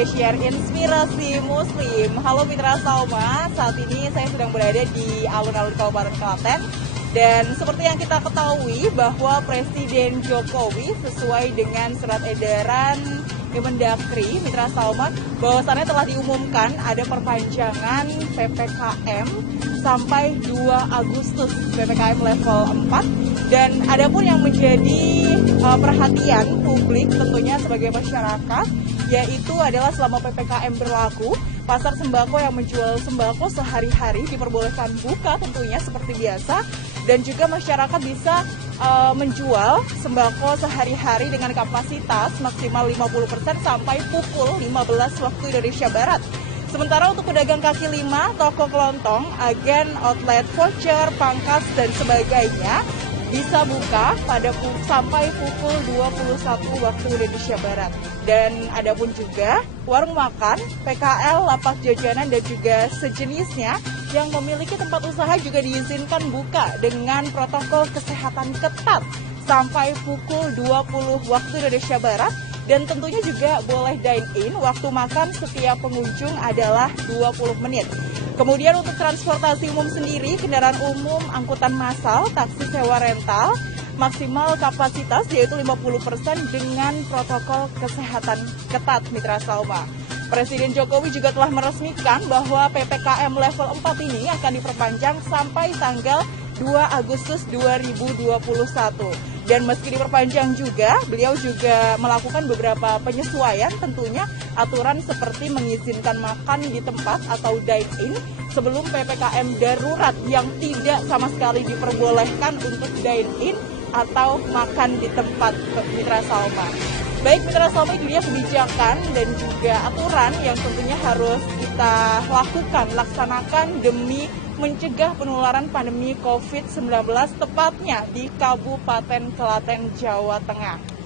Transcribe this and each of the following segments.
media share inspirasi muslim. Halo Mitra Sauma, saat ini saya sedang berada di alun-alun Kabupaten Klaten. Dan seperti yang kita ketahui bahwa Presiden Jokowi sesuai dengan surat edaran Kemendagri, Mitra Sauma, bahwasannya telah diumumkan ada perpanjangan PPKM sampai 2 Agustus, PPKM level 4. Dan ada pun yang menjadi perhatian publik tentunya sebagai masyarakat, yaitu adalah selama PPKM berlaku, pasar sembako yang menjual sembako sehari-hari diperbolehkan buka tentunya seperti biasa, dan juga masyarakat bisa menjual sembako sehari-hari dengan kapasitas maksimal 50% sampai pukul 15 waktu Indonesia Barat. Sementara untuk pedagang kaki lima, toko kelontong, agen, outlet, voucher, pangkas, dan sebagainya bisa buka sampai pukul 21 waktu Indonesia Barat. Dan ada pun juga warung makan, PKL, lapak jajanan, dan juga sejenisnya yang memiliki tempat usaha juga diizinkan buka dengan protokol kesehatan ketat sampai pukul 20 waktu Indonesia Barat. Dan tentunya juga boleh dine-in, waktu makan setiap pengunjung adalah 20 menit. Kemudian untuk transportasi umum sendiri, kendaraan umum, angkutan massal, taksi sewa rental, maksimal kapasitas yaitu 50% dengan protokol kesehatan ketat, Mitra Sauma. Presiden Jokowi juga telah meresmikan bahwa PPKM level 4 ini akan diperpanjang sampai tanggal 2 Agustus 2021. Dan meski diperpanjang juga, beliau juga melakukan beberapa penyesuaian tentunya aturan seperti mengizinkan makan di tempat atau dine-in sebelum PPKM darurat yang tidak sama sekali diperbolehkan untuk dine-in atau makan di tempat, Mitra Sauma. Baik Mitra Sauma, itu dia kebijakan dan juga aturan yang tentunya harus kita laksanakan demi mencegah penularan pandemi COVID-19 tepatnya di Kabupaten Klaten, Jawa Tengah.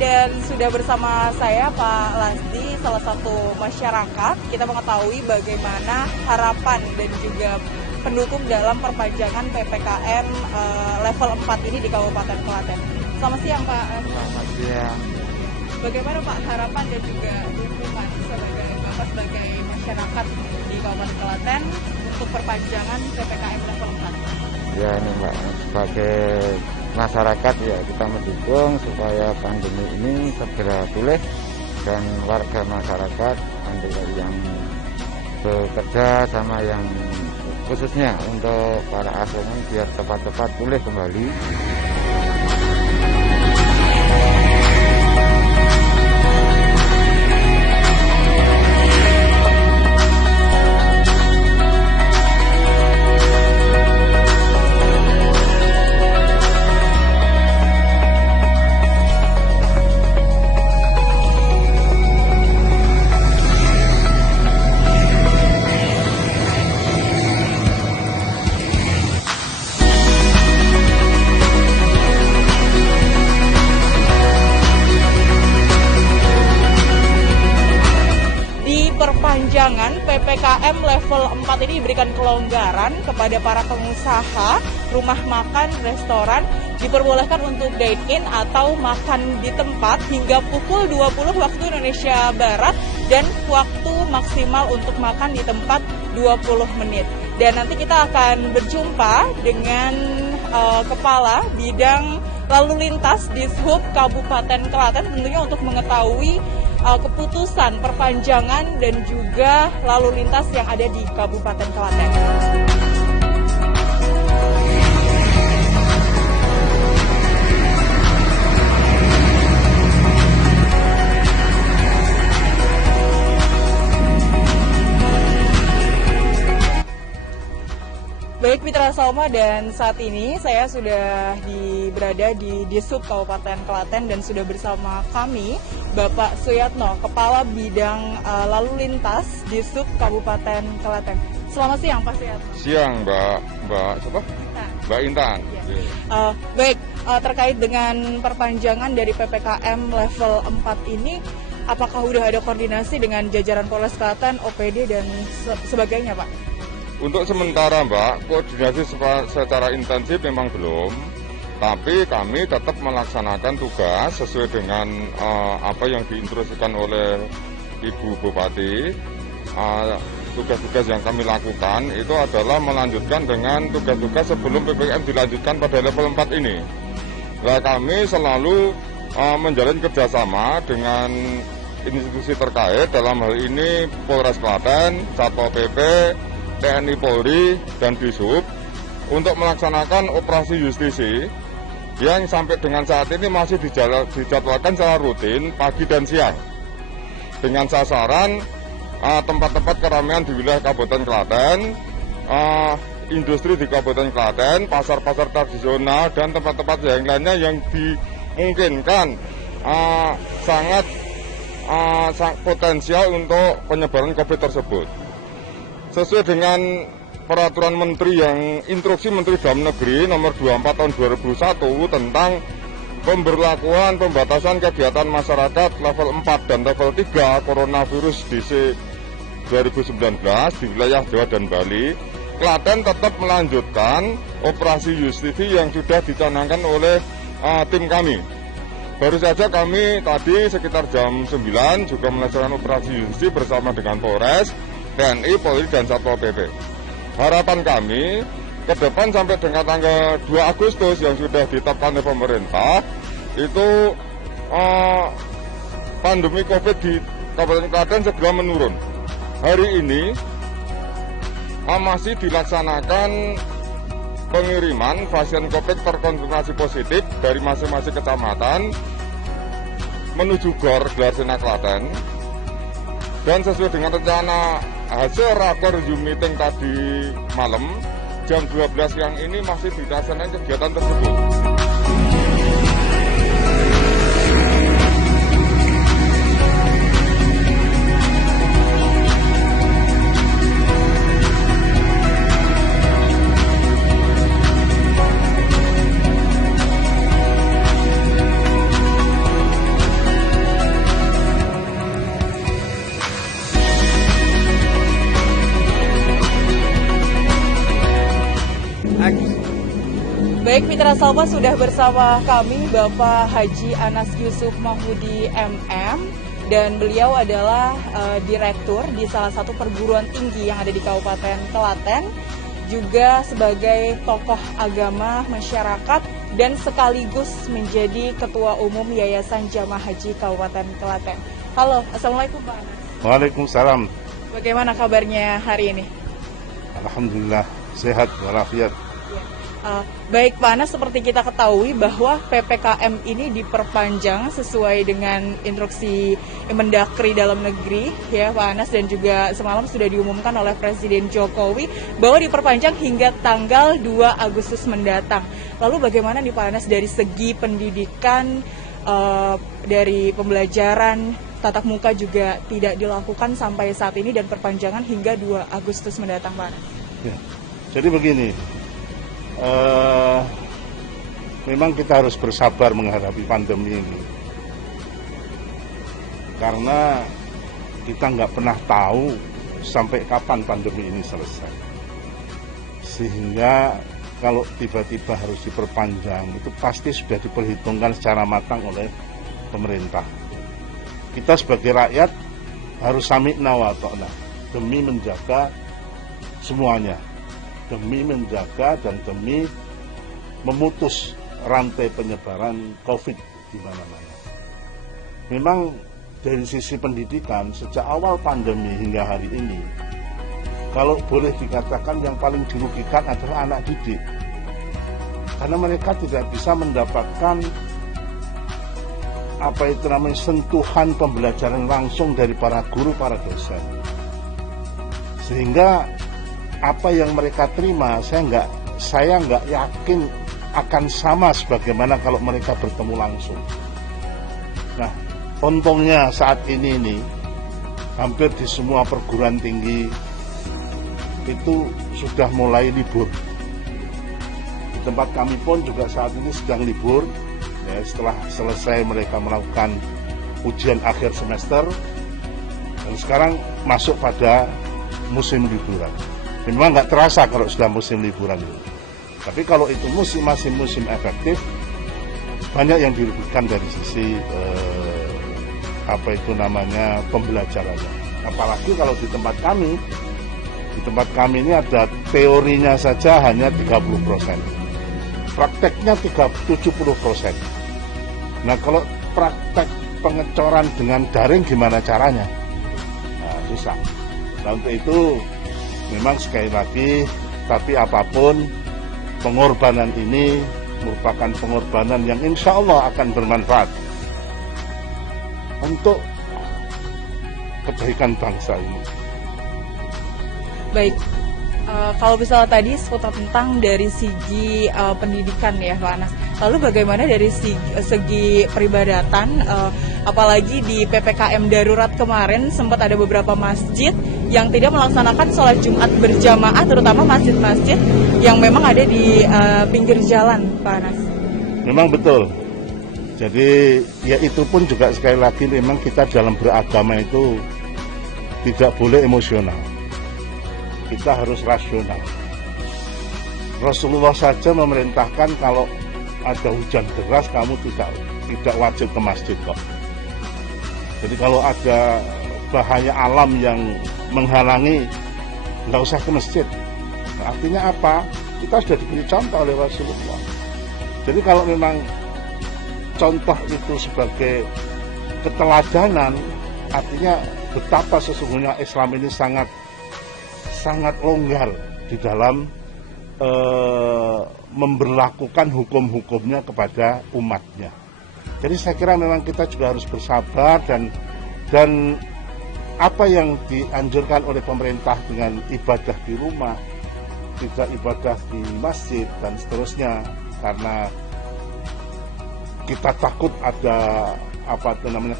Dan sudah bersama saya Pak Lasdi, salah satu masyarakat. Kita mengetahui bagaimana harapan dan juga pendukung dalam perpanjangan PPKM level 4 ini di Kabupaten Klaten. Selamat siang Pak. Selamat siang. Bagaimana Pak harapan dan juga dukungan sebagai masyarakat di Kabupaten Klaten untuk perpanjangan PPKM level 4? Ya ini Mbak, sebagai masyarakat ya kita mendukung supaya pandemi ini segera pulih dan warga masyarakat yang bekerja sama yang khususnya untuk para asongan biar cepat-cepat pulih kembali. PPKM level 4 ini diberikan kelonggaran kepada para pengusaha, rumah makan, restoran, diperbolehkan untuk dine-in atau makan di tempat hingga pukul 20 waktu Indonesia Barat dan waktu maksimal untuk makan di tempat 20 menit. Dan nanti kita akan berjumpa dengan Kepala Bidang Lalu Lintas Dishub Kabupaten Klaten tentunya untuk mengetahui keputusan perpanjangan dan juga lalu lintas yang ada di Kabupaten Klaten. Baik Mitra Salma, dan saat ini saya sudah berada di Dishub Kabupaten Klaten dan sudah bersama kami Bapak Suyatno, Kepala Bidang Lalu Lintas Dishub Kabupaten Klaten. Selamat siang Pak Suyatno. Siang Mbak siapa? Mbak Intan. Ya. Baik, terkait dengan perpanjangan dari PPKM level 4 ini, apakah sudah ada koordinasi dengan jajaran Polres Klaten, OPD dan sebagainya Pak? Untuk sementara Mbak, koordinasi secara intensif memang belum, tapi kami tetap melaksanakan tugas sesuai dengan apa yang diinstruksikan oleh Ibu Bupati. Tugas-tugas yang kami lakukan itu adalah melanjutkan dengan tugas-tugas sebelum PPKM dilanjutkan pada level 4 ini. Nah, kami selalu menjalin kerjasama dengan institusi terkait, dalam hal ini Polres Klaten, Satpol PP, TNI Polri, dan Dishub untuk melaksanakan operasi justisi yang sampai dengan saat ini masih dijadwalkan secara rutin pagi dan siang dengan sasaran tempat-tempat keramaian di wilayah Kabupaten Klaten, industri di Kabupaten Klaten, pasar-pasar tradisional, dan tempat-tempat yang lainnya yang dimungkinkan sangat potensial untuk penyebaran COVID tersebut. Sesuai dengan peraturan Menteri yang instruksi Menteri Dalam Negeri nomor 24 tahun 2001 tentang pemberlakuan pembatasan kegiatan masyarakat level 4 dan level 3 coronavirus DC 2019 di wilayah Jawa dan Bali, Klaten tetap melanjutkan operasi justisi yang sudah dicanangkan oleh tim kami. Baru saja kami tadi sekitar jam 9 juga melaksanakan operasi justisi bersama dengan Polres, TNI, Polri, dan Satpol PP. Harapan kami ke depan sampai dengan tanggal 2 Agustus yang sudah ditetapkan oleh pemerintah, itu pandemi COVID di Kabupaten Klaten segera menurun. Hari ini masih dilaksanakan pengiriman pasien COVID terkonfirmasi positif dari masing-masing kecamatan menuju GOR Glarsena Klaten. Dan sesuai dengan rencana hasil rakor Zoom meeting tadi malam, jam 12 siang ini masih dilaksanakan kegiatan tersebut. Baik Mitra Salma, sudah bersama kami Bapak Haji Anas Yusuf Mahmudi MM, dan beliau adalah direktur di salah satu perguruan tinggi yang ada di Kabupaten Klaten, juga sebagai tokoh agama masyarakat dan sekaligus menjadi Ketua Umum Yayasan Jamaah Haji Kabupaten Klaten. Halo, Assalamualaikum Pak Anas. Waalaikumsalam. Bagaimana kabarnya hari ini? Alhamdulillah sehat walafiat. Baik Pak Anas, seperti kita ketahui bahwa PPKM ini diperpanjang sesuai dengan instruksi Mendagri Dalam Negeri ya Pak Anas, dan juga semalam sudah diumumkan oleh Presiden Jokowi bahwa diperpanjang hingga tanggal 2 Agustus mendatang. Lalu bagaimana nih Pak Anas dari segi pendidikan, dari pembelajaran tatap muka juga tidak dilakukan sampai saat ini dan perpanjangan hingga 2 Agustus mendatang Pak Anas? Ya. Jadi begini, memang kita harus bersabar menghadapi pandemi ini, karena kita nggak pernah tahu sampai kapan pandemi ini selesai. Sehingga kalau tiba-tiba harus diperpanjang, itu pasti sudah diperhitungkan secara matang oleh pemerintah. Kita sebagai rakyat harus sami'na wa ta'na demi menjaga semuanya, demi menjaga dan demi memutus rantai penyebaran COVID di mana-mana. Memang dari sisi pendidikan, sejak awal pandemi hingga hari ini, kalau boleh dikatakan yang paling dirugikan adalah anak didik. Karena mereka tidak bisa mendapatkan sentuhan pembelajaran langsung dari para guru, para dosen. Sehingga apa yang mereka terima, saya nggak yakin akan sama sebagaimana kalau mereka bertemu langsung. Nah, untungnya saat ini hampir di semua perguruan tinggi itu sudah mulai libur. Di tempat kami pun juga saat ini sedang libur. Ya, setelah selesai mereka melakukan ujian akhir semester, dan sekarang masuk pada musim liburan. Memang nggak terasa kalau sudah musim liburan itu. Tapi kalau itu masih musim efektif, banyak yang dirugikan dari sisi pembelajarannya. Apalagi kalau di tempat kami ini ada teorinya saja hanya 30%, prakteknya 70%. Nah, kalau praktek pengecoran dengan daring gimana caranya? Nah, susah. Nah, untuk itu memang sekali lagi, tapi apapun pengorbanan ini merupakan pengorbanan yang insya Allah akan bermanfaat untuk kebaikan bangsa ini. Baik, kalau misalnya tadi seputar tentang dari segi pendidikan ya Pak Anas, lalu bagaimana dari segi peribadatan, apalagi di PPKM darurat kemarin sempat ada beberapa masjid yang tidak melaksanakan sholat Jumat berjamaah, terutama masjid-masjid yang memang ada di pinggir jalan, Pak Anas. Memang betul. Jadi ya itu pun juga sekali lagi memang kita dalam beragama itu tidak boleh emosional. Kita harus rasional. Rasulullah saja memerintahkan kalau ada hujan deras kamu tidak wajib ke masjid kok. Jadi kalau ada bahaya alam yang menghalangi, nggak usah ke masjid. Nah, artinya apa? Kita sudah diberi contoh oleh Rasulullah. Jadi kalau memang contoh itu sebagai keteladanan, artinya betapa sesungguhnya Islam ini sangat longgar di dalam memberlakukan hukum-hukumnya kepada umatnya. Jadi saya kira memang kita juga harus bersabar dan apa yang dianjurkan oleh pemerintah dengan ibadah di rumah, tidak ibadah di masjid dan seterusnya, karena kita takut ada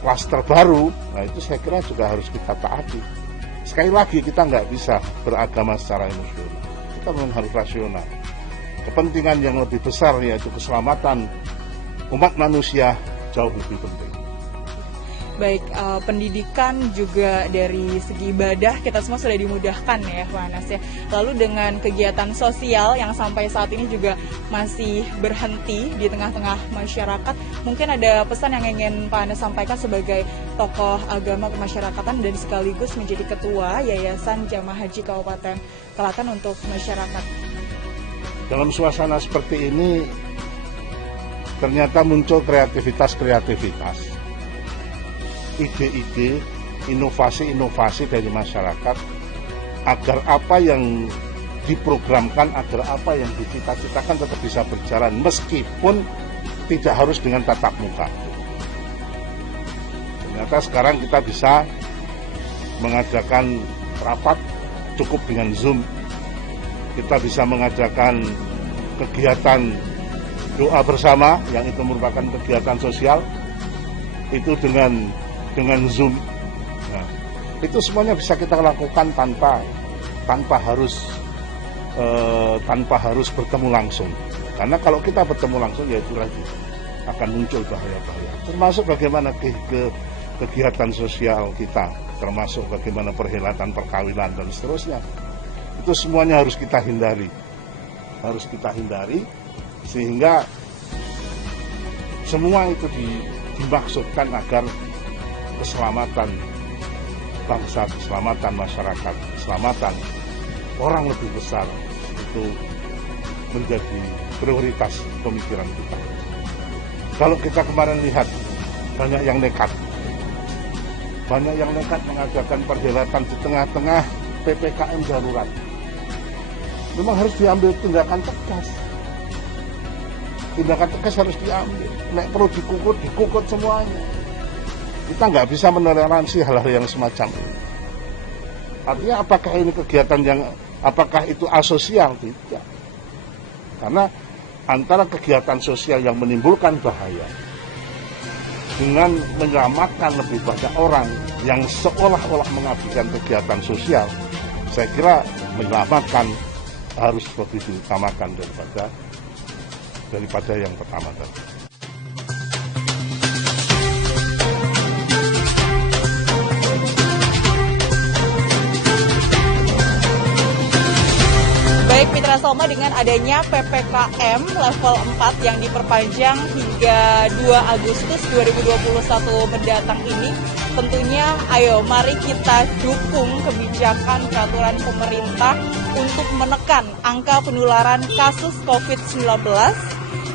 klaster baru. Nah, itu saya kira juga harus kita taati. Sekali lagi, kita nggak bisa beragama secara emosional. Kita memang harus rasional. Kepentingan yang lebih besar yaitu keselamatan umat manusia jauh lebih penting. Baik, pendidikan juga dari segi ibadah kita semua sudah dimudahkan ya Pak Anas ya. Lalu dengan kegiatan sosial yang sampai saat ini juga masih berhenti di tengah-tengah masyarakat, mungkin ada pesan yang ingin Pak Anas sampaikan sebagai tokoh agama kemasyarakatan dan sekaligus menjadi ketua Yayasan Jamaah Haji Kabupaten Klaten untuk masyarakat. Dalam suasana seperti ini ternyata muncul kreativitas, ide-ide, inovasi-inovasi dari masyarakat agar apa yang diprogramkan, agar apa yang dicita-citakan tetap bisa berjalan meskipun tidak harus dengan tatap muka. Ternyata sekarang kita bisa mengadakan rapat cukup dengan Zoom. Kita bisa mengadakan kegiatan doa bersama yang itu merupakan kegiatan sosial itu dengan Zoom. Nah, itu semuanya bisa kita lakukan tanpa harus bertemu langsung. Karena kalau kita bertemu langsung ya itu lagi akan muncul bahaya-bahaya. Termasuk bagaimana kegiatan sosial kita termasuk bagaimana perhelatan perkawinan dan seterusnya. Itu semuanya harus kita hindari. Harus kita hindari sehingga semua itu dimaksudkan agar keselamatan bangsa, keselamatan masyarakat, keselamatan orang lebih besar itu menjadi prioritas pemikiran kita. Kalau kita kemarin lihat banyak yang nekat mengadakan perhelatan di tengah-tengah PPKM darurat. Memang harus diambil tindakan tegas. Tindakan tegas harus diambil. Nek perlu dikukut semuanya. Kita nggak bisa meneransi hal-hal yang semacam ini. Artinya apakah ini kegiatan apakah itu asosial? Tidak. Karena antara kegiatan sosial yang menimbulkan bahaya dengan menyelamatkan lebih banyak orang yang seolah-olah mengabaikan kegiatan sosial, saya kira menyelamatkan harus lebih diutamakan daripada yang pertama tadi. Baik Mitra Soma, dengan adanya PPKM level 4 yang diperpanjang hingga 2 Agustus 2021 mendatang ini, tentunya ayo mari kita dukung kebijakan peraturan pemerintah untuk menekan angka penularan kasus COVID-19,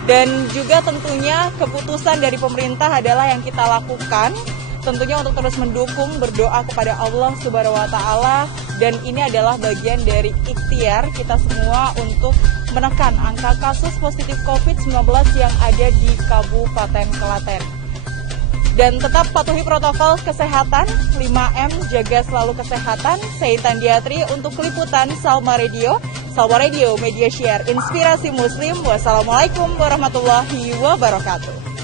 dan juga tentunya keputusan dari pemerintah adalah yang kita lakukan tentunya untuk terus mendukung, berdoa kepada Allah Subhanahu wa Ta'ala, dan ini adalah bagian dari ikhtiar kita semua untuk menekan angka kasus positif COVID-19 yang ada di Kabupaten Klaten. Dan tetap patuhi protokol kesehatan, 5M, jaga selalu kesehatan. Saya Intan Diatri untuk liputan Salma Radio, Media Share, Inspirasi Muslim. Wassalamualaikum warahmatullahi wabarakatuh.